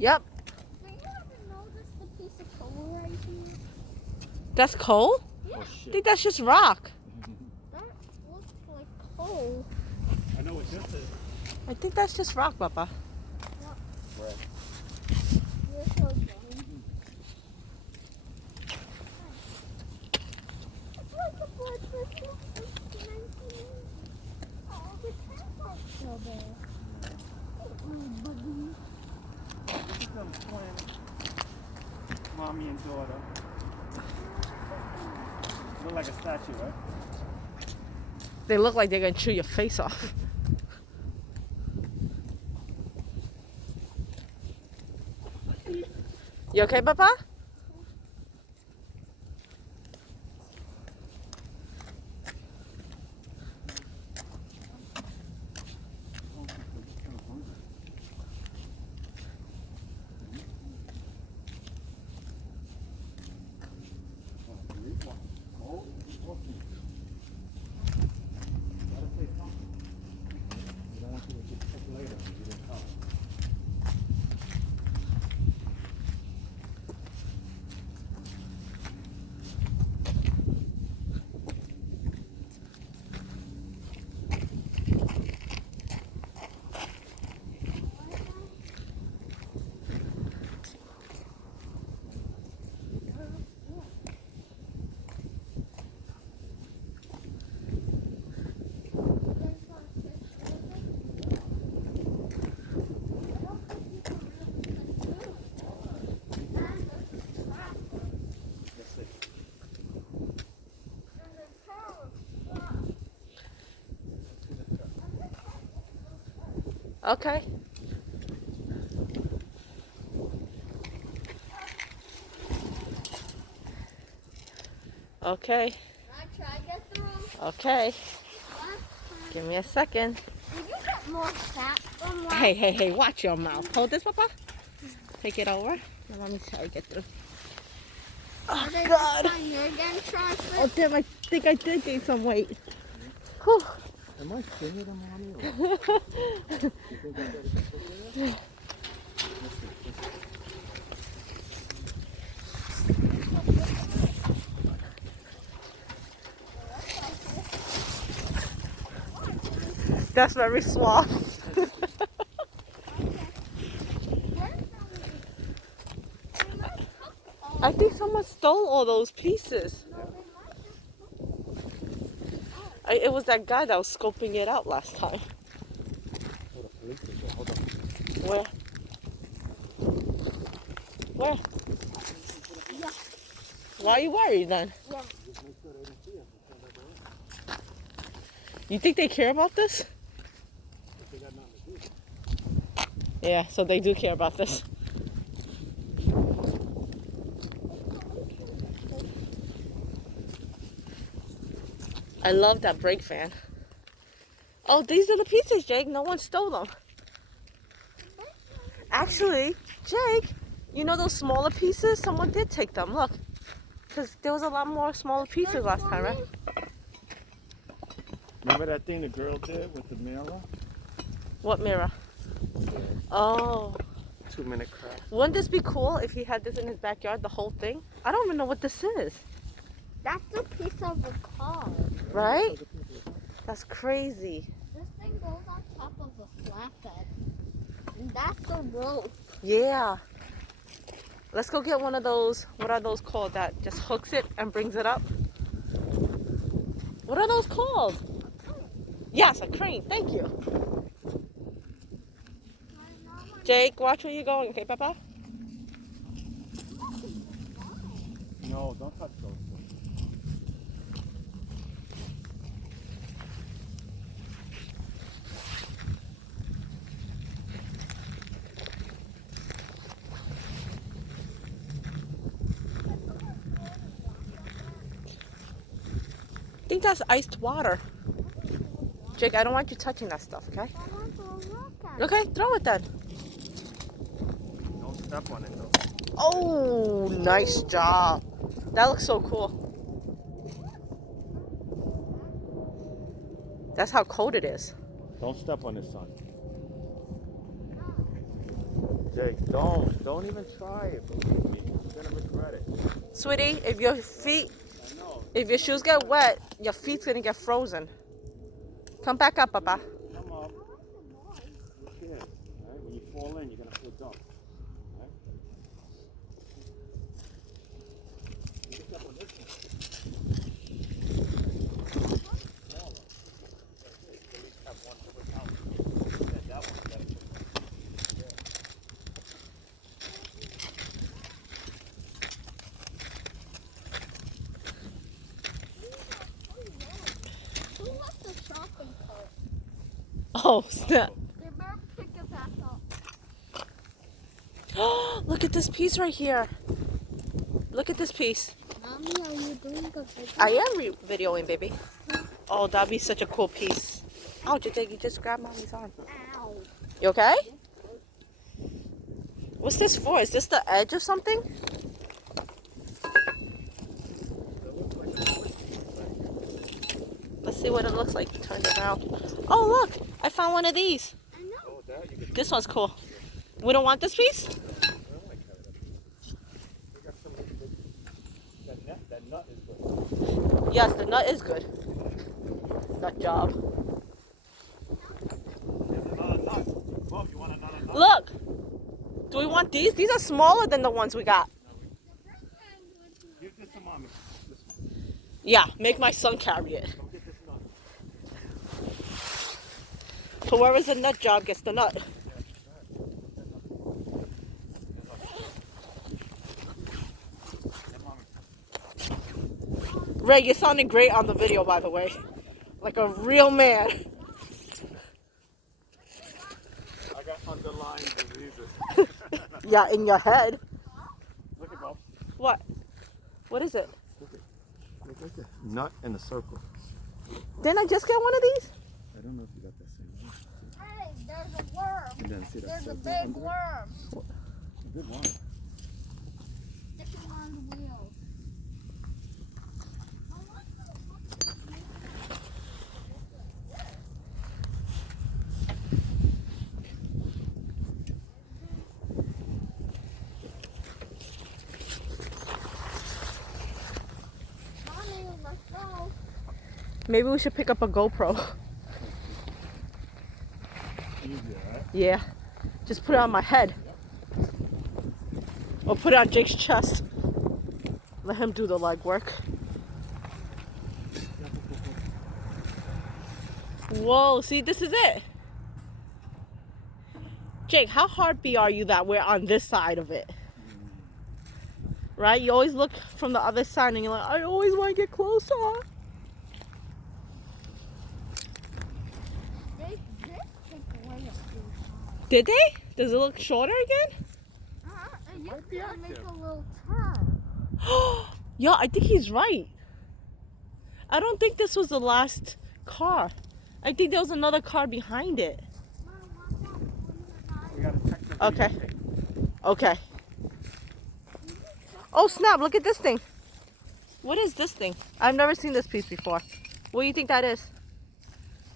Yep. Do you ever notice the piece of coal right here? That's coal? Yeah. Oh I shit. think that's just rock. That looks like coal. I know what this is. I think that's just rock, Papa. Right. You're so dumb. It's like a blood vessel. It's 19. Oh, the cat's still there. Oh, buddy. Look at them twins. Mommy and daughter. Look like a statue, right? They look like they're gonna chew your face off. You okay, Papa? Okay. Okay. I try to get through. Okay. Give me a second. Did you get more fat from last Hey, watch your mouth. Hold this, Papa. Take it over. Now let me try to get through. Oh, Are they God. this time you're getting CrossFit? Oh, damn, I think I did gain some weight. Whew. Am I skinnier than Mommy? Or? You think I better get there? That's very suave. I think someone stole all those pieces. It was that guy that was scoping it out last time. Oh, the police is there. Hold on. Where? Where? Yeah. Why are you worried then? Yeah. Just make sure they don't see us. Before they go in. You think they care about this? If they got nothing to do. Yeah, so they do care about this. I love that brake fan. Oh, these are the pieces, Jake. No one stole them. Actually, Jake, you know those smaller pieces? Someone did take them. Look. Because there was a lot more smaller pieces last time, right? Remember that thing the girl did with the mirror? What mirror? Oh. 2-minute crash. Wouldn't this be cool if he had this in his backyard, the whole thing? I don't even know what this is. That's a piece of a car. Right? That's crazy. This thing goes on top of a flatbed. And that's the rope. Yeah. Let's go get one of those. What are those called? That just hooks it and brings it up? What are those called? Yes, a crane. Thank you. Jake, watch where you're going, okay, Papa? No, don't touch those. I think that's iced water. Jake, I don't want you touching that stuff, okay? I want to look at it. Okay, throw it then. Don't step on it though. Oh, nice job. That looks so cool. That's how cold it is. Don't step on this, son. Jake, don't even try it. Believe me, you're gonna regret it. Sweetie, if your feet, I know. if your shoes get wet, your feet's gonna get frozen. Come back up, Papa. Come up. You can. Right? When you fall in, you're gonna feel dumb. Right? You can step on this one. Smaller. That's it. At least have one foot out. Yeah, that one's better. Who left the shopping cart? Oh, snap. They better pick it back up. Look at this piece right here. Look at this piece. Mommy, are you doing a video? I am videoing, baby. Oh, that'd be such a cool piece. Oh, you just grabbed Mommy's arm. Ow. You okay? What's this for? Is this the edge of something? Let's see what it looks like. Turn it around. Oh, look. I found one of these. I know. Oh, that you can. This one's cool. We don't want this piece? I don't like that. We got some. That nut is good. Yes, the nut is good. Nut job. There's another nut. Bob, you want another nut? Look. Do we want these? These are smaller than the ones we got. Give this to mommy. This one. Yeah, make my son carry it. Come get this nut. Whoever's the nut job gets the nut. Ray, you're sounding great on the video, by the way. Like a real man. I got underlying diseases. Yeah, in your head. Look at Bob. What? What is it? Look at the nut in a circle. Didn't I just get one of these? I don't know if you got that same one. Hey, there's a worm. And then see that There's a circle big under it? worm. A big one. Sticking on the wheel. Mommy, let's go. Maybe we should pick up a GoPro. Easier, right? Yeah. Just put it on my head. Or put it on Jake's chest. Let him do the legwork. Whoa, see, this is it. Jake, how heartbeat are you that we're on this side of it? Right? You always look from the other side and you're like, I always want to get closer. They did take away a few times. Did they? Does it look shorter again? And you Might be can make active. a little turn. Yeah, I think he's right. I don't think this was the last car. I think there was another car behind it. We gotta check the Okay. videotape. Okay. Oh snap, look at this thing. What is this thing? I've never seen this piece before. What do you think that is?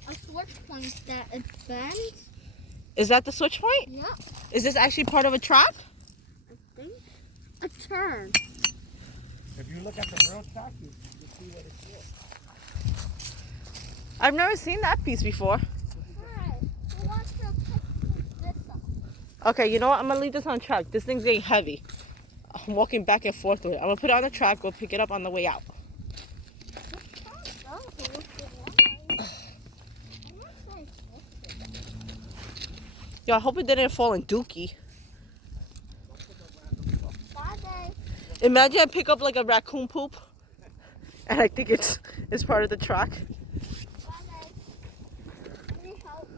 A switch point that it bends. Is that the switch point? Yep, Is this actually part of a track? I think. A turn. If you look at the real track, you see what it's for. I've never seen that piece before. Alright, who wants to pick this up? Okay, you know what? I'm gonna leave this on track. This thing's getting heavy. I'm walking back and forth with it. I'm gonna put it on the track. We'll pick it up on the way out. Yo, I hope it didn't fall in Dookie. Bye, Dave. Imagine I pick up like a raccoon poop, and I think it's part of the track. Bye, Dave. I need help.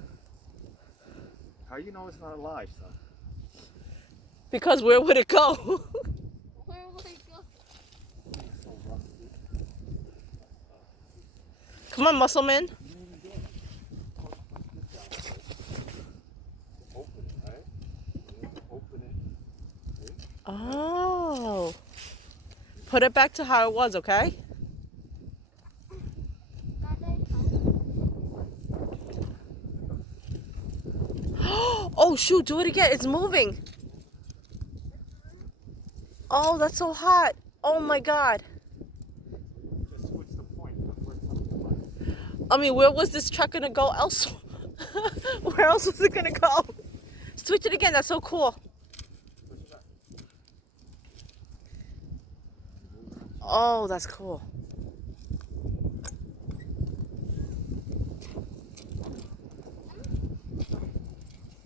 How you know it's not alive, son? Because where would it go? Where will it go? It's so rusty. Come on, Muscleman. Open it, right? Open it. Oh. Put it back to how it was, okay? Bye, Dave. Oh shoot, do it again. It's moving. Oh, that's so hot. Oh my God. Just switch the point of where something was. I mean, where was this truck gonna go else? Where else was it gonna go? Switch it again. That's so cool. Switch it up. Oh, that's cool.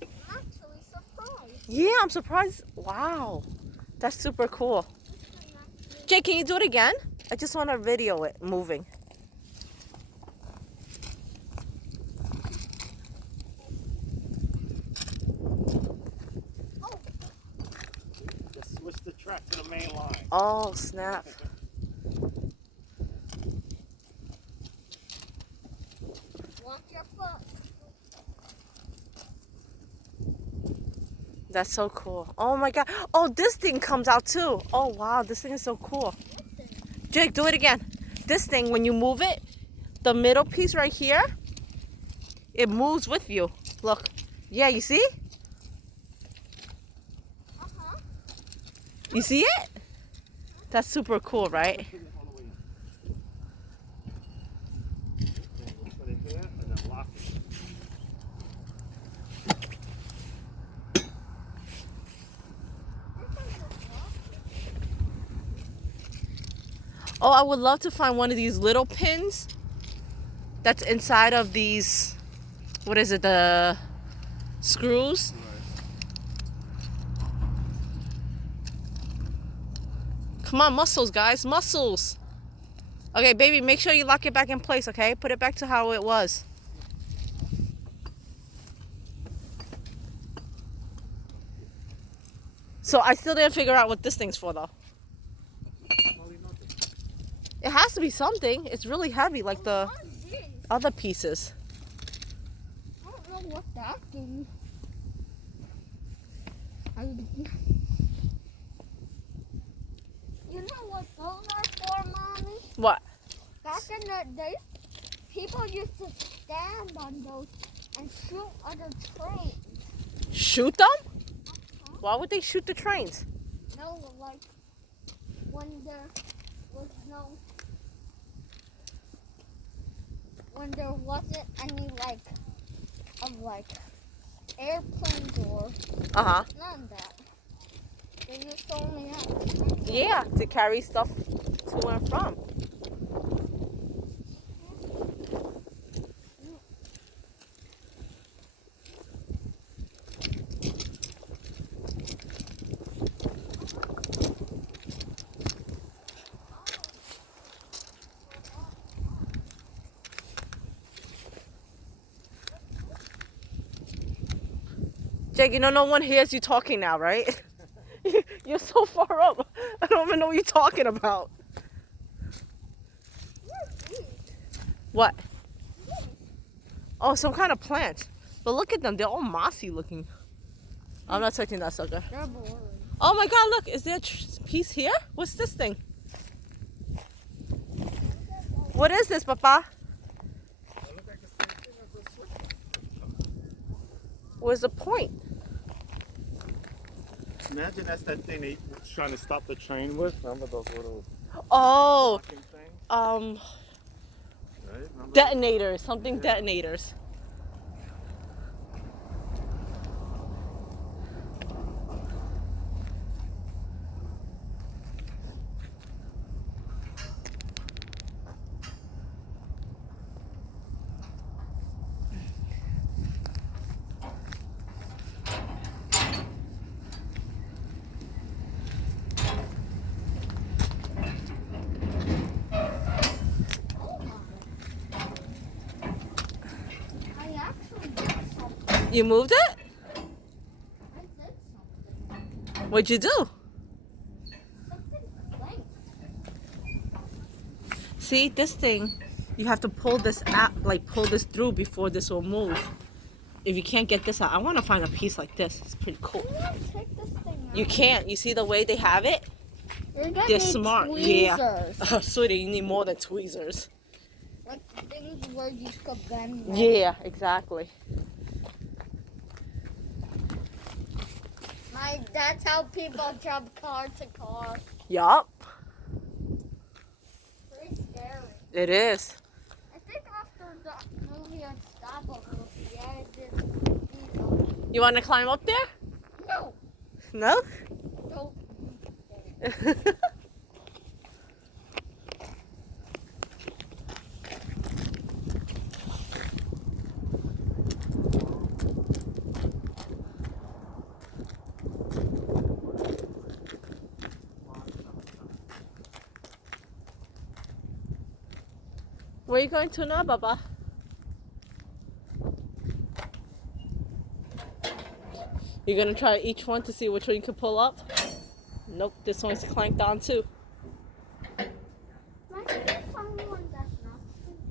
I'm actually surprised. Yeah, I'm surprised. Wow. That's super cool. Jay, can you do it again? I just want to video it moving. Just switch the track to the main line. Oh, snap. Watch your foot. That's so cool. Oh my God. Oh, this thing comes out too. Oh, wow. This thing is so cool. Jake, do it again. This thing, when you move it, the middle piece right here, it moves with you. Look. Yeah, you see? Uh-huh. You see it? That's super cool, right? Put it all the way in. Okay, we'll put it here and then lock it. Oh, I would love to find one of these little pins that's inside of these, what is it, the screws? Come on, muscles, guys, muscles. Okay, baby, make sure you lock it back in place, okay? Put it back to how it was. So I still didn't figure out what this thing's for, though. Probably nothing. It has to be something. It's really heavy, like the What is this? other pieces. I don't know what that is. You know what those are for, Mommy? What? Back in the day, people used to stand on those and shoot other trains. Shoot them? Why would they shoot the trains? No, like when there was no, when there wasn't any like airplanes or Uh-huh. none of that. They used to only have. Yeah, to carry stuff to and from. Jake, you know no one hears you talking now, right? You're so far up. I don't even know what you're talking about. What? Oh, some kind of plant. But look at them. They're all mossy looking. I'm not touching that sucker. They're boring. Oh my God, look. Is there a piece here? What's this thing? What is this, Papa? That look like the same thing as the switch. Where's the point? Imagine that's that thing they were trying to stop the train with. Remember those little Oh, locking things? Right? Remember? detonators. Something Yeah. detonators. I actually did something. You moved it? I did something. What'd you do? Something blank. See, this thing, you have to pull this out, like pull this through before this will move. If you can't get this out, I want to find a piece like this. It's pretty cool. I'm gonna take this thing out. You can't. You see the way they have it? You're gonna They're need smart. tweezers. Yeah. Oh, sweetie, you need more than tweezers. Like things where you could bend them. Yeah, exactly. My dad That's how people jump car to car. Yup, Pretty scary. it is. I think after the movie Unstoppable, yeah, it did. You want to climb up there? No. No? No. Where are you going to now, Baba? You're gonna try each one to see which one you can pull up? Nope, this one's clanked on too. Might be someone that's not.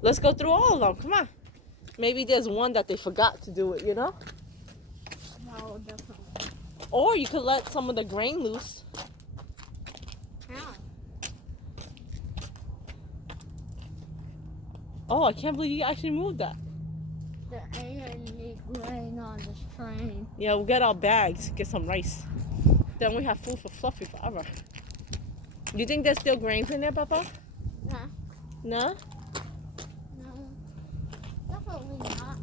Let's go through all of them. Come on. Maybe there's one that they forgot to do it, you know? No, definitely. Or you could let some of the grain loose. How? Oh, I can't believe you actually moved that. The A&E grain on this train. Yeah, we'll get our bags, get some rice. Then we have food for Fluffy forever. You think there's still grains in there, Papa? Nah. No? No. Definitely not.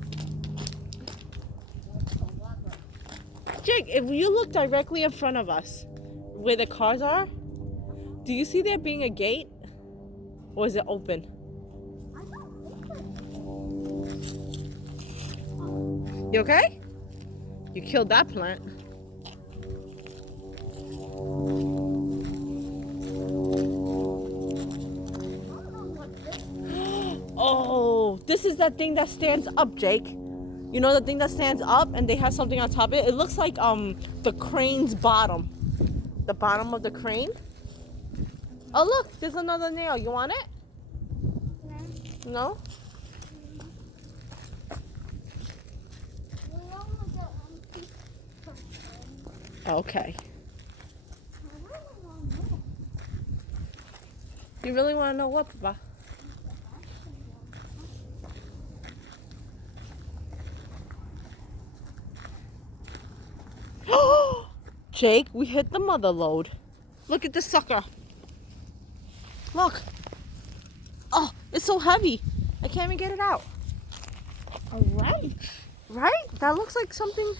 Jake, if you look directly in front of us, where the cars are, do you see there being a gate? Or is it open? I don't think You okay? You killed that plant. Oh, this is that thing that stands up, Jake. You know the thing that stands up and they have something on top of it? It looks like the crane's bottom. The bottom of the crane. Oh look, there's another nail. You want it? No? we only get one piece per train. Okay. I really want to know. You really want to know what, Papa? Jake, we hit the mother load. Look at this sucker. Look. Oh, it's so heavy. I can't even get it out. A wrench? Right? That looks like something.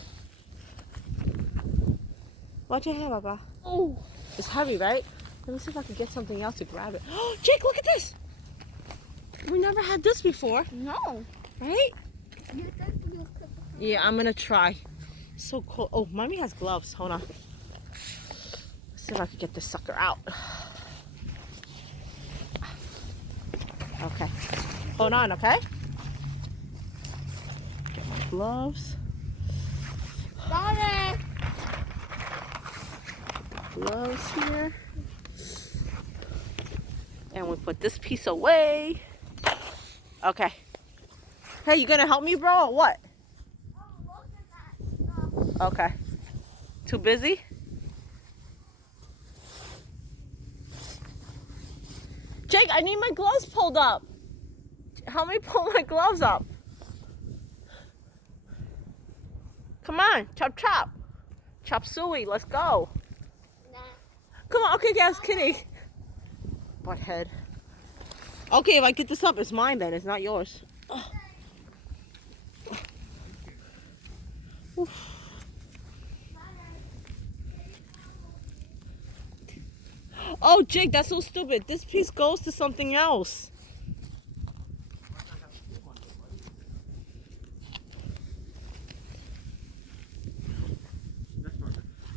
Watch your hair, Papa. Oh. It's heavy, right? Let me see if I can get something else to grab it. Oh, Jake, look at this. We never had this before, No. right? You think you could? Yeah, I'm gonna try. So cool. Oh, Mommy has gloves. Hold on. Let's see if I can get this sucker out. Okay. Hold on, okay? Get my gloves. Got it. Gloves here. And we put this piece away. Okay. Hey, you gonna help me, bro, or what? Oh, look at that stuff. Okay. Too busy? Jake, I need my gloves pulled up. Help me pull my gloves up. Come on, chop chop. Chop suey, let's go. Nah. Come on, okay, I was kidding. Butthead. Okay, if I get this up, it's mine then, it's not yours. Oh. Oof. Oh, Jake, that's so stupid. This piece goes to something else.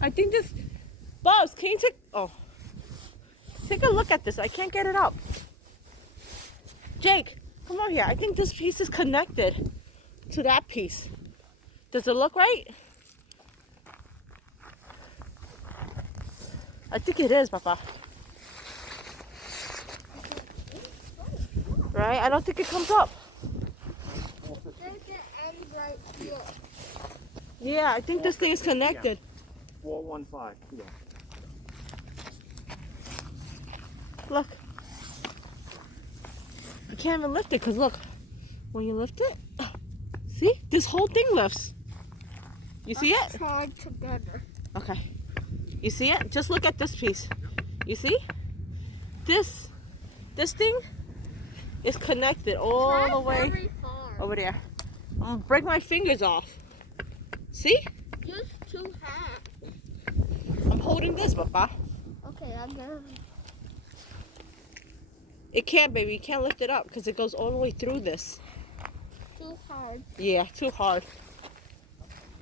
I think this... Bubs, can you take... Oh. Take a look at this. I can't get it up. Jake, come on here. I think this piece is connected to that piece. Does it look right? I think it is, Papa. Right? I don't think it comes up. There's an end right here. Yeah, I think this thing is connected. 415. Yeah. Look. You can't even lift it because look, when you lift it, see? This whole thing lifts. You see it? Tied together. Okay. You see it? Just look at this piece. You see? This thing is connected all the way Very far. over there. I'm gonna break my fingers off. See? Use 2 hands. I'm holding this, Papa. Okay, I'll get it. It can't, baby. You can't lift it up because it goes all the way through this. Too hard. Yeah, too hard.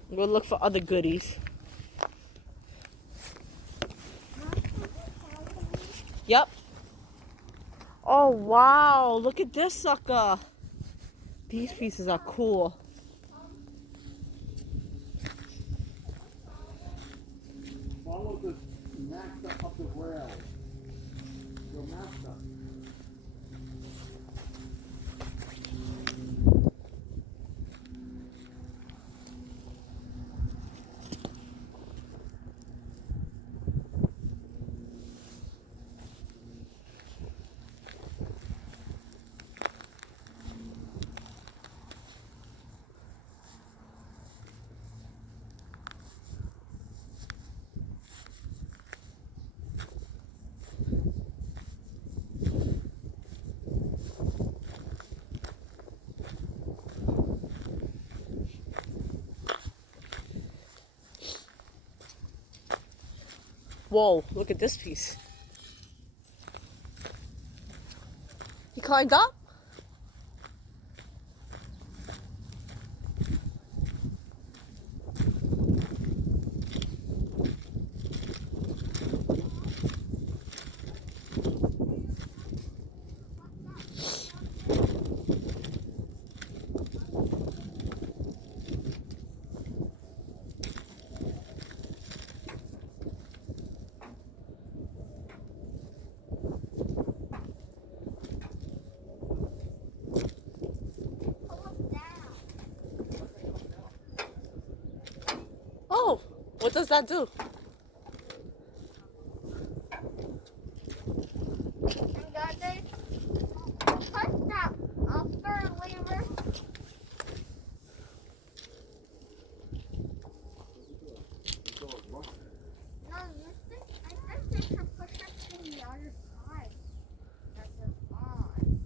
We'll look for other goodies. Yep. Oh, wow. Look at this sucker. These pieces are cool. Follow the master of the rail. Your master. Whoa, look at this piece. You climbed up? Oh, what does that do? And got it. Push that upper lever. No, you think, I think they can push it to the other side. That's just on.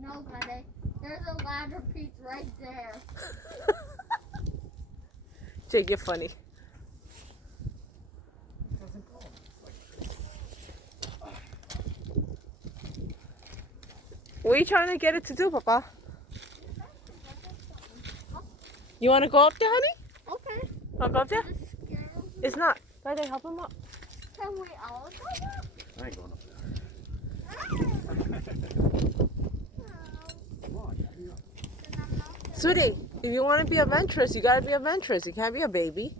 No, buddy. There's a ladder piece right there. Jake, you're funny. What are you trying to get it to do, Papa? You want to go up there, honey? Okay. Want to go up there? Just scare him. It's not. Daddy, help him up. Can we all go up? I ain't going up there. No. Come on, get me up. Then I'm not gonna- Sweetie, if you want to be adventurous, you got to be adventurous. You can't be a baby.